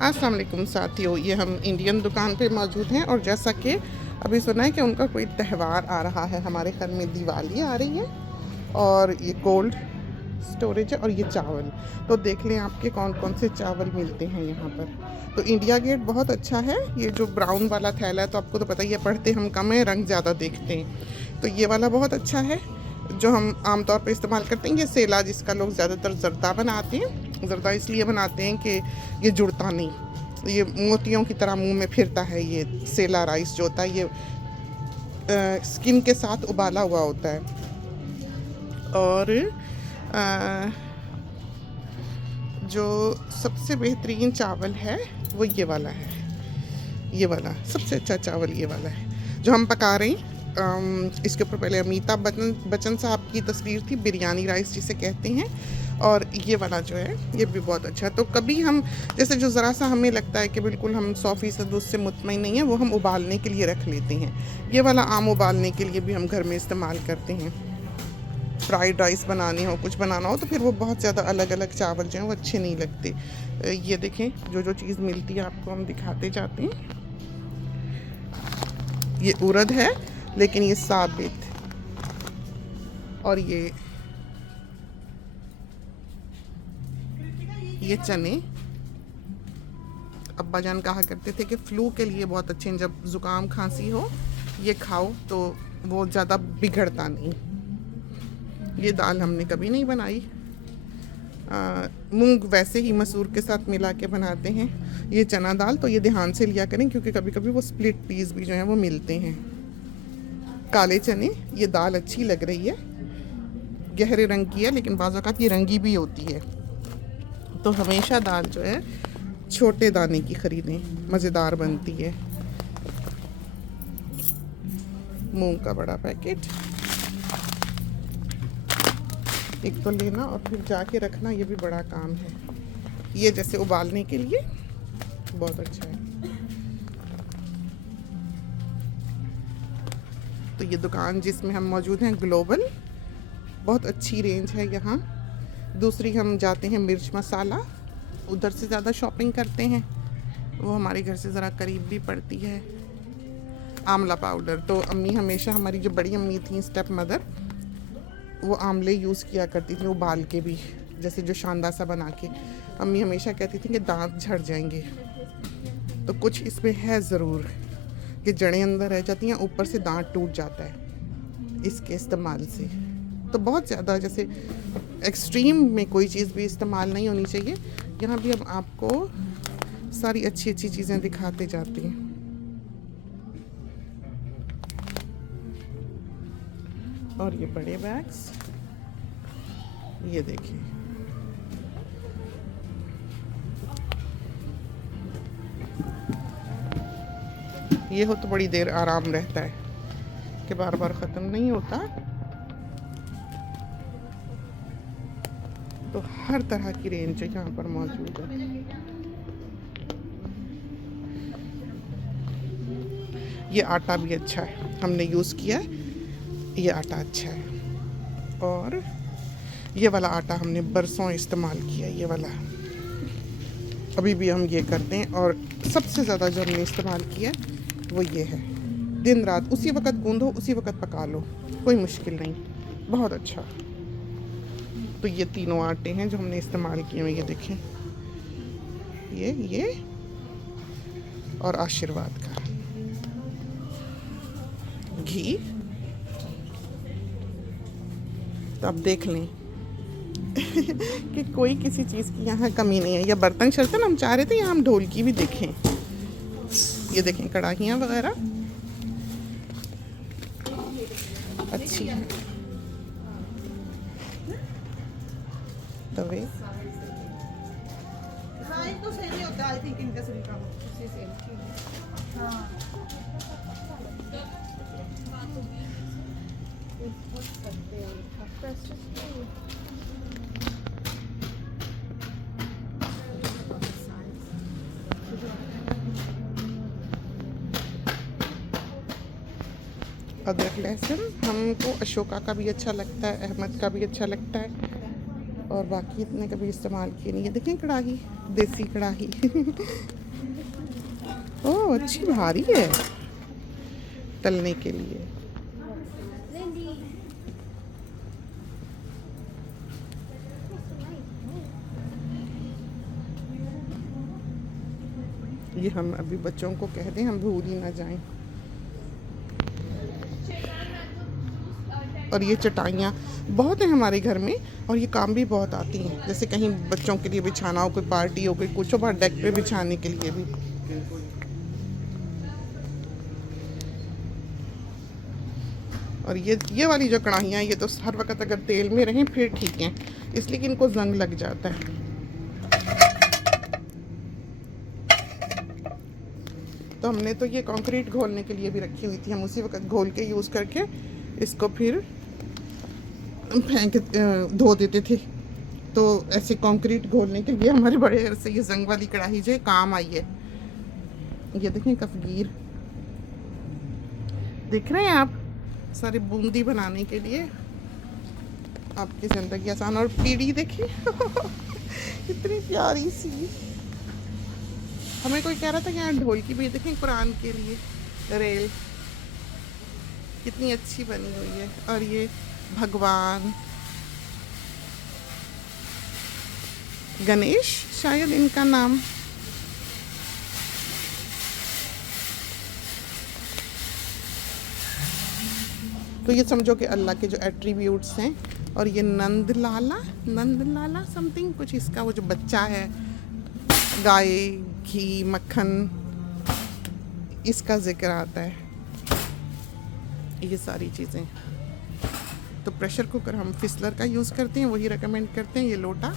अस्सलाम वालेकुम साथियों, ये हम इंडियन दुकान पे मौजूद हैं और जैसा कि अभी सुना है कि उनका कोई त्यौहार आ रहा है। हमारे घर में दिवाली आ रही है और ये कोल्ड स्टोरेज है और ये चावल। तो देख लें आपके कौन कौन से चावल मिलते हैं यहाँ पर। तो इंडिया गेट बहुत अच्छा है। ये जो ब्राउन वाला थैला है, तो आपको तो पता ही है, पढ़ते हम कम है, रंग ज़्यादा देखते हैं। तो ये वाला बहुत अच्छा है जो हम आमतौर पे इस्तेमाल करते हैं। ये सेला, जिसका लोग ज़्यादातर ज़र्दा बनाते हैं। ज़र्दा इसलिए बनाते हैं कि ये जुड़ता नहीं, ये मोतियों की तरह मुंह में फिरता है। ये सेला राइस जो होता है, ये स्किन के साथ उबाला हुआ होता है। और जो सबसे बेहतरीन चावल है वो ये वाला है। ये वाला सबसे अच्छा चावल ये वाला है जो हम पका रहे हैं। इसके ऊपर पहले अमिताभ बच्चन साहब की तस्वीर थी, बिरयानी राइस जिसे कहते हैं। और ये वाला जो है ये भी बहुत अच्छा है। तो कभी हम जैसे जो ज़रा सा हमें लगता है कि बिल्कुल हम 100% उससे मुतमईन नहीं है, वो हम उबालने के लिए रख लेते हैं। ये वाला आम उबालने के लिए भी हम घर में इस्तेमाल करते हैं। फ्राइड राइस बनानी हो, कुछ बनाना हो, तो फिर वो बहुत ज़्यादा अलग अलग चावल जो हैं वो अच्छे नहीं लगते। ये देखें, जो जो चीज़ मिलती है आपको हम दिखाते जाते हैं। ये उड़द है लेकिन ये साबित, और ये चने। अब्बा जान कहा करते थे कि फ्लू के लिए बहुत अच्छे हैं, जब ज़ुकाम खांसी हो ये खाओ तो वो ज़्यादा बिगड़ता नहीं। ये दाल हमने कभी नहीं बनाई। मूंग वैसे ही मसूर के साथ मिला के बनाते हैं। ये चना दाल, तो ये ध्यान से लिया करें क्योंकि कभी कभी वो स्प्लिट पीस भी जो हैं वो मिलते हैं। काले चने, ये दाल अच्छी लग रही है, गहरे रंग की है, लेकिन बाज़ औक़ात ये रंगी भी होती है। तो हमेशा दाल जो है छोटे दाने की ख़रीदें, मज़ेदार बनती है। मूंग का बड़ा पैकेट एक तो लेना और फिर जाके रखना, ये भी बड़ा काम है। ये जैसे उबालने के लिए बहुत अच्छा है। तो ये दुकान जिसमें हम मौजूद हैं ग्लोबल, बहुत अच्छी रेंज है यहाँ। दूसरी हम जाते हैं मिर्च मसाला, उधर से ज़्यादा शॉपिंग करते हैं, वो हमारे घर से ज़रा करीब भी पड़ती है। आंवला पाउडर, तो अम्मी हमेशा, हमारी जो बड़ी अम्मी थी स्टेप मदर, वो आंवले यूज़ किया करती थी उबाल के भी, जैसे जो शानदार सा बना के। अम्मी हमेशा कहती थी कि दांत झड़ जाएंगे, तो कुछ इसमें है ज़रूर कि जड़ें अंदर रह जाती हैं, ऊपर से दांत टूट जाता है इसके इस्तेमाल से। तो बहुत ज़्यादा जैसे एक्सट्रीम में कोई चीज़ भी इस्तेमाल नहीं होनी चाहिए। यहाँ भी हम आपको सारी अच्छी अच्छी चीज़ें दिखाते जाते हैं। और ये बड़े बैग्स, ये देखिए, ये हो तो बड़ी देर आराम रहता है कि बार बार ख़त्म नहीं होता। तो हर तरह की रेंज यहाँ पर मौजूद है। ये आटा भी अच्छा है, हमने यूज़ किया है, ये आटा अच्छा है। और ये वाला आटा हमने बरसों इस्तेमाल किया, ये वाला अभी भी हम ये करते हैं। और सबसे ज़्यादा जो हमने इस्तेमाल किया वो ये है। दिन रात उसी वक्त गूंदो, उसी वक्त पका लो, कोई मुश्किल नहीं, बहुत अच्छा। तो ये तीनों आटे हैं जो हमने इस्तेमाल किए हैं। ये देखें, ये और आशीर्वाद का घी। तो अब देख लें कि कोई किसी चीज़ की यहाँ कमी नहीं है। या बर्तन शर्तन हम चाह रहे थे यहाँ हम ढोलकी भी देखें। ये देखें, कढ़ाइयाँ वगैरह अच्छी हैं। तवे तो सही नहीं होता, आई थिंक इनका सभी काम अदरक लहसुन हमको अशोका का भी अच्छा लगता है, अहमद का भी अच्छा लगता है। और बाकी इतने कभी इस्तेमाल किए नहीं। ये देखें कढ़ाई, देसी कढ़ाई ओह अच्छी भारी है तलने के लिए। ये हम अभी बच्चों को कह दें, हम भूल ही ना जाएं। और ये चटाइयाँ बहुत हैं हमारे घर में, और ये काम भी बहुत आती हैं। जैसे कहीं बच्चों के लिए बिछाना हो, कोई पार्टी हो, कोई कुछ हो, बाहर डेक पे बिछाने के लिए भी। और ये वाली जो कढ़ाइयाँ, ये तो हर वक्त अगर तेल में रहें फिर ठीक हैं, इसलिए कि इनको जंग लग जाता है। तो हमने तो ये कंक्रीट घोलने के लिए भी रखी हुई थी, हम उसी वक्त घोल के यूज़ करके इसको फिर फेंक धो देते थे। तो ऐसे कंक्रीट घोलने के लिए हमारे बड़े घर से ये जंग वाली कढ़ाई जो काम आई है। ये देखें कफगीर, देख रहे हैं आप, सारे बूंदी बनाने के लिए आपकी ज़िंदगी आसान। और पीढ़ी देखिए इतनी प्यारी सी। हमें कोई कह रहा था कि यहाँ ढोलकी भी देखें कुरान के लिए, रेल कितनी अच्छी बनी हुई है। और ये भगवान गणेश शायद इनका नाम। तो ये समझो कि अल्लाह के जो एट्रीब्यूट्स हैं। और ये नंद लाला समथिंग कुछ, इसका वो जो बच्चा है, गाय घी मक्खन, इसका जिक्र आता है। ये सारी चीज़ें। तो प्रेशर कुकर हम फिसलर का यूज़ करते हैं, वही रेकमेंड करते हैं। ये लोटा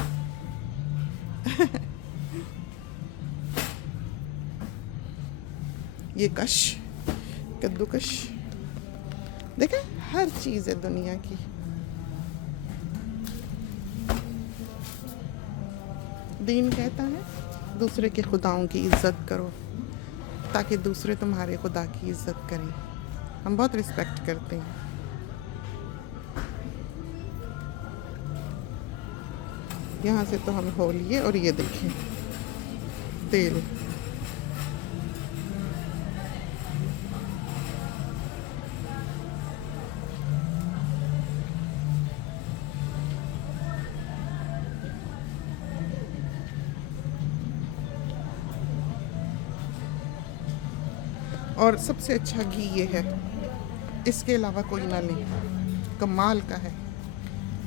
ये कश, कद्दूकश, देखें हर चीज़ है दुनिया की। दीन कहता है दूसरे के खुदाओं की इज्जत करो ताकि दूसरे तुम्हारे खुदा की इज्जत करें। हम बहुत रिस्पेक्ट करते हैं। यहाँ से तो हम हो लिए। और ये देखें तेल, और सबसे अच्छा घी ये है, इसके अलावा कोई ना लें, कमाल का है।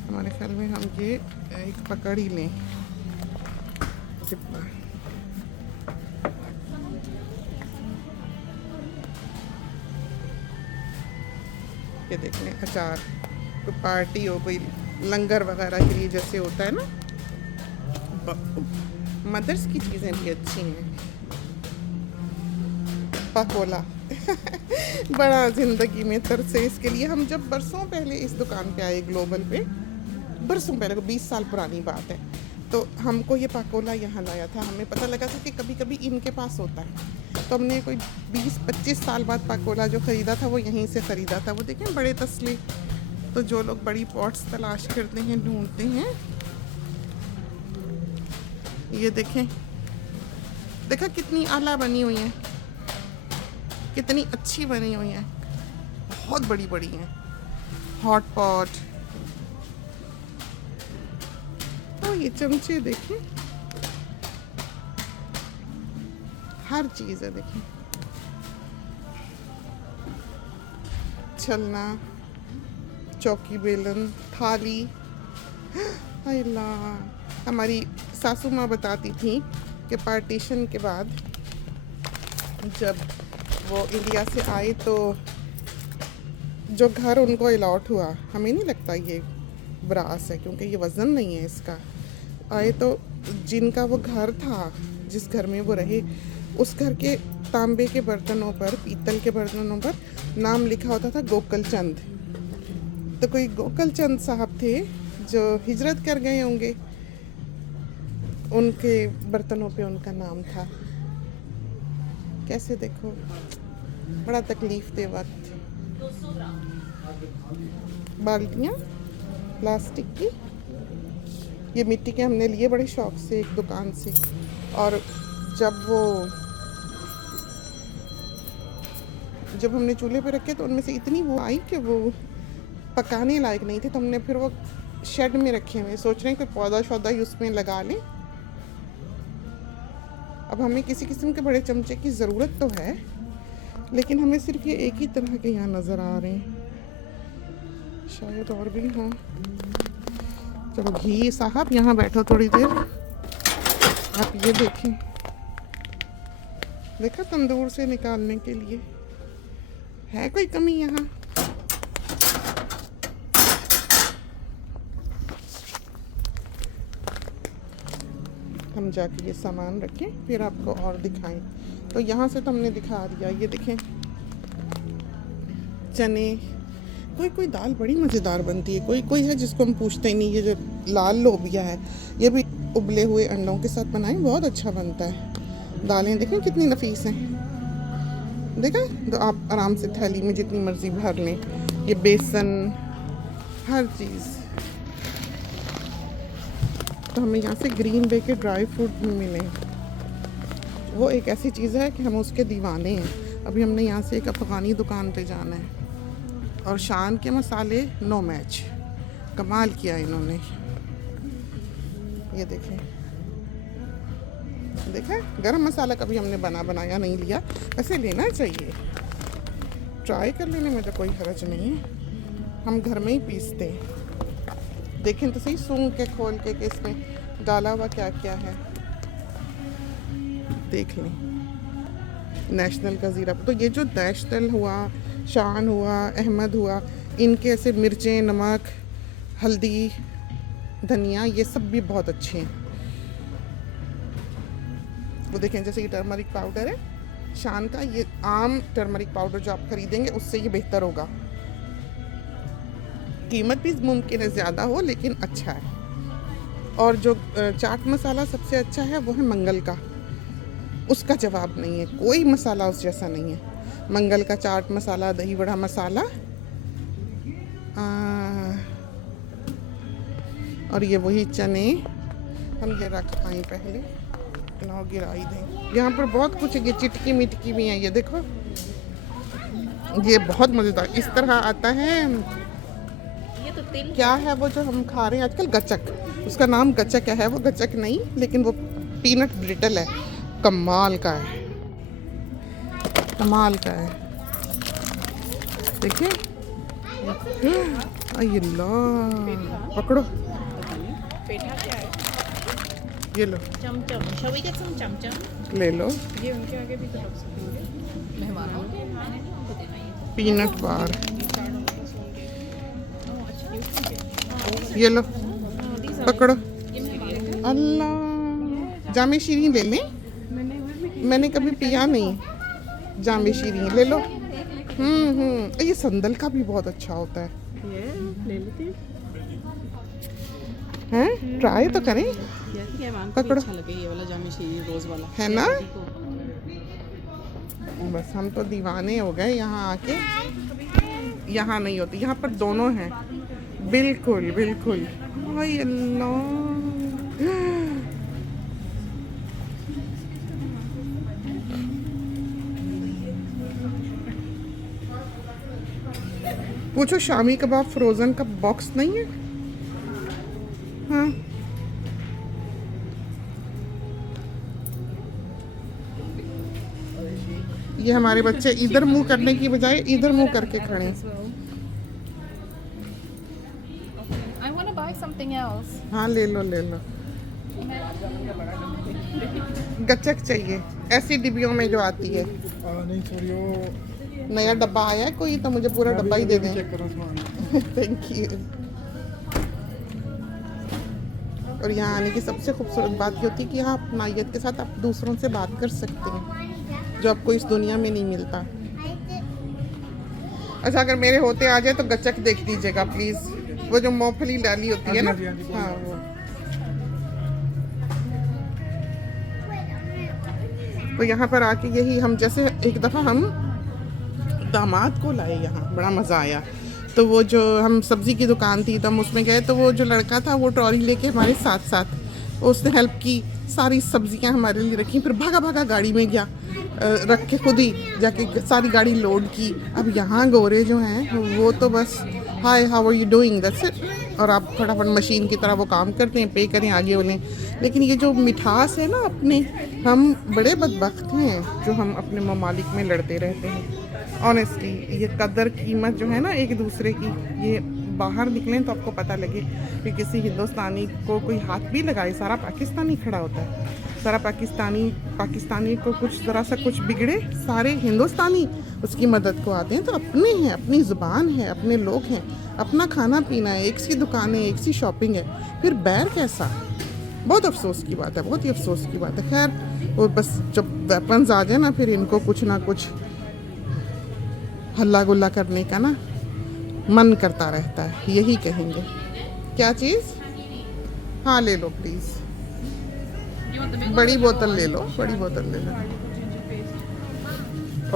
हमारे ख्याल में हम ये एक पकड़ ही लें डिब्बा। ये देख लें अचार, कोई पार्टी हो, कोई लंगर वगैरह के लिए जैसे होता है ना। मदर्स की चीज़ें भी अच्छी हैं। पकोला बड़ा ज़िंदगी में तरसे इसके लिए। हम जब बरसों पहले इस दुकान पे आए ग्लोबल पे, बरसों पहले, 20 साल पुरानी बात है, तो हमको ये पकोला यहाँ लाया था। हमें पता लगा था कि कभी कभी इनके पास होता है, तो हमने कोई 20-25 साल बाद पकोला जो ख़रीदा था वो यहीं से ख़रीदा था। वो देखें बड़े तसले। तो जो लोग बड़ी पॉट्स तलाश करते हैं, ढूंढते हैं, ये देखें, देखा कितनी आला बनी हुई है, कितनी अच्छी बनी हुई है, बहुत बड़ी बड़ी हैं। Hot pot. तो ये चमचे देखें, हर चीज़ है देखें। छलना, चौकी बेलन, थाली। हाय अल्लाह। हमारी सासू माँ बताती थी कि पार्टीशन के बाद जब वो इंडिया से आए तो जो घर उनको अलॉट हुआ, हमें नहीं लगता ये ब्रास है क्योंकि ये वज़न नहीं है इसका, आए तो जिनका वो घर था, जिस घर में वो रहे, उस घर के तांबे के बर्तनों पर, पीतल के बर्तनों पर नाम लिखा होता था गोकल चंद। तो कोई गोकल चंद साहब थे जो हिजरत कर गए होंगे, उनके बर्तनों पे उनका नाम था। कैसे देखो, बड़ा तकलीफ दे वक्त। बाल्टियाँ प्लास्टिक की, ये मिट्टी के हमने लिए बड़े शौक से एक दुकान से, और जब हमने चूल्हे पे रखे तो उनमें से इतनी वो आई कि वो पकाने लायक नहीं थे, तो हमने फिर वो शेड में रखे हुए, सोच रहे हैं कि पौधा शौधा ही उसमें लगा लें। अब हमें किसी किस्म के बड़े चमचे की ज़रूरत तो है, लेकिन हमें सिर्फ ये एक ही तरह के यहाँ नज़र आ रहे हैं, शायद और भी हों। चलो घी साहब यहाँ बैठो थोड़ी देर, आप ये देखें, देखा तंदूर से निकालने के लिए है कोई कमी यहाँ? हम जाके ये सामान रखें फिर आपको और दिखाएं। तो यहाँ से तो हमने दिखा दिया, ये देखें चने, कोई दाल बड़ी मज़ेदार बनती है, कोई है जिसको हम पूछते ही नहीं। ये जो लाल लोबिया है ये भी उबले हुए अंडों के साथ बनाएं, बहुत अच्छा बनता है। दालें देखें कितनी नफीस हैं, देखा? तो आप आराम से थैली में जितनी मर्ज़ी भर लें। ये बेसन, हर चीज़। तो हमें यहाँ से ग्रीन बे के ड्राई फ्रूट भी मिले, वो एक ऐसी चीज़ है कि हम उसके दीवाने हैं। अभी हमने यहाँ से एक अफ़गानी दुकान पे जाना है, और शान के मसाले नो मैच, कमाल किया इन्होंने। ये देखें, देखा गरम मसाला कभी हमने बनाया नहीं लिया, ऐसे लेना चाहिए, ट्राई कर लेने में तो कोई हर्ज नहीं है, हम घर में ही पीसते हैं। देखें तो सही सूंघ के खोल के कि इसमें डाला हुआ क्या क्या है, देख लें। नेशनल का ज़ीरा, तो ये जो नेशनल हुआ, शान हुआ, अहमद हुआ, इनके ऐसे मिर्चें, नमक, हल्दी, धनिया, ये सब भी बहुत अच्छे हैं। वो देखें जैसे ये टर्मरिक पाउडर है शान का, ये आम टर्मरिक पाउडर जो आप खरीदेंगे उससे ये बेहतर होगा। कीमत भी मुमकिन है ज़्यादा हो, लेकिन अच्छा है। और जो चाट मसाला सबसे अच्छा है वो है मंगल का, उसका जवाब नहीं है, कोई मसाला उस जैसा नहीं है। मंगल का चाट मसाला, दही बड़ा मसाला, और ये वही चने, हम ये रख पाएँ पहले ना गिराई दें। यहाँ पर बहुत कुछ है, ये चिटकी मिटकी भी है, ये देखो, ये बहुत मज़ेदार इस तरह आता है। ये तो तिल क्या है वो जो हम खा रहे हैं आजकल, गचक, उसका नाम गचक है, वो गचक नहीं, लेकिन वो पीनट ब्रिटल है, कमाल का है, कमाल का है। देखिए, अल्लाह, पकड़ो, पेठा क्या है? ये लो, चमचम, shall we get some चमचम? ले लो, ये उनके आगे भी तो रख सकते हैं मेहमानों के। पीनट बार, ये लो, पकड़ो। अल्लाह, जामे शीरी ले लें, मैंने कभी पिया नहीं जामे शीरी, ले लो। ये संदल का भी बहुत अच्छा होता है, ले लेते हैं, ट्राई तो करें। पकड़ो, अच्छा लगे ये वाला जामे शीरी रोज वाला, है ना? बस हम तो दीवाने हो गए यहाँ आके। यहाँ नहीं होती, यहाँ पर दोनों हैं, बिल्कुल बिल्कुल। हाय अल्लाह, पूछो शामी कबाब फ्रोज़न का बॉक्स नहीं है? हाँ, ये हमारे बच्चे इधर मुंह करने की बजाय इधर मुंह करके खड़े हैं। I want to buy something else. हाँ, ले लो ले लो, गचक चाहिए ऐसी डिब्बियों में जो आती है। नहीं सॉरी, वो नया डब्बा आया है कोई, तो मुझे पूरा डब्बा ही दे दें। चेक करो सामान। Thank you. और यहाँ आने की सबसे खूबसूरत बात ये होती है कि यहाँ अपनायत के साथ आप दूसरों से बात कर सकते हैं, जो आपको इस दुनिया में नहीं मिलता। अच्छा, अगर मेरे होते आ जाए तो गचक देख दीजिएगा प्लीज़, वो जो मूंगफली डाली होती है ना, हाँ वो। तो यहाँ पर आके यही हम, जैसे एक दफ़ा हम दामाद को लाए यहाँ, बड़ा मज़ा आया। तो वो जो हम सब्ज़ी की दुकान थी तो हम उसमें गए, तो वो जो लड़का था वो ट्रॉली लेके हमारे साथ साथ, उसने हेल्प की, सारी सब्जियां हमारे लिए रखी, फिर भागा भागा गाड़ी में गया, रख के खुद ही जाके सारी गाड़ी लोड की। अब यहाँ गोरे जो हैं वो तो बस hi how are you doing, that's it, और आप फटाफट मशीन की तरह वो काम करते हैं, पे करें आगे उन्हें। लेकिन ये जो मिठास है ना अपने, हम बड़े बदबख्त हैं जो हम अपने ममालिक में लड़ते रहते हैं। ऑनेस्टली ये कदर कीमत जो है ना एक दूसरे की, ये बाहर निकलें तो आपको पता लगे कि किसी हिंदुस्तानी को कोई हाथ भी लगाए, सारा पाकिस्तानी खड़ा होता है, सारा पाकिस्तानी को कुछ ज़रा सा कुछ बिगड़े, सारे हिंदुस्तानी उसकी मदद को आते हैं। तो अपने हैं, अपनी ज़ुबान है, अपने लोग हैं, अपना खाना पीना है, एक सी दुकान है, एक सी शॉपिंग है, फिर बैर कैसा। बहुत अफसोस की बात है, बहुत ही अफसोस की बात है। खैर वो बस जब वेपन्स आ जाए ना, फिर इनको कुछ ना कुछ हल्ला गुल्ला करने का ना मन करता रहता है, यही कहेंगे। क्या चीज़? हाँ ले लो प्लीज़, बड़ी बोतल ले लो, बड़ी बोतल ले लो।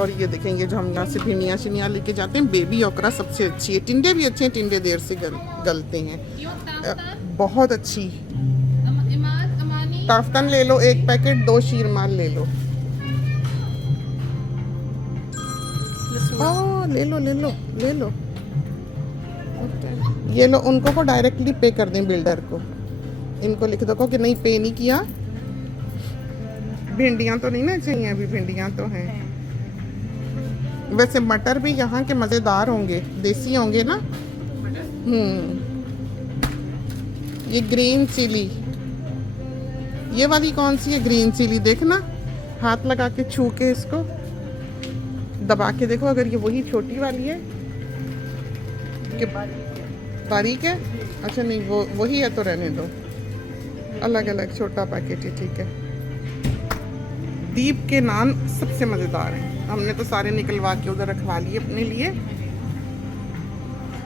और ये देखेंगे जो हम यहाँ से भिंडियाँ शिनियाँ लेके जाते हैं, बेबी ओकरा सबसे अच्छी है, टिंडे भी अच्छे हैं, टिंडे देर से गलते हैं, बहुत अच्छी। ताफ्तन ले लो एक पैकेट, 2 शीरमाल ले लो। ले लो ले लो ले लो, ये लो। उनको को डायरेक्टली पे कर दें, बिल्डर को, इनको लिख दो कि नहीं पे नहीं किया। भिंडियाँ तो नहीं ना चाहिए अभी, भिंडियाँ तो हैं। वैसे मटर भी यहाँ के मज़ेदार होंगे, देसी होंगे ना। ये ग्रीन चिली, ये वाली कौन सी है ग्रीन चिली, देखना हाथ लगा के छू के इसको दबा के देखो, अगर ये वही छोटी वाली है कि बारीक है। अच्छा नहीं, वो वही है तो रहने दो, अलग अलग छोटा पैकेट है, ठीक है। दीप के नान सबसे मज़ेदार हैं, हमने तो सारे निकलवा के उधर रखवा लिए अपने लिए।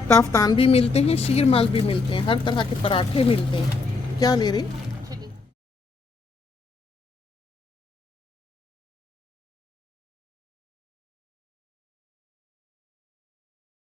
ताफ्तान भी मिलते हैं, शीर माल भी मिलते हैं, हर तरह के पराठे मिलते हैं। क्या ले रही?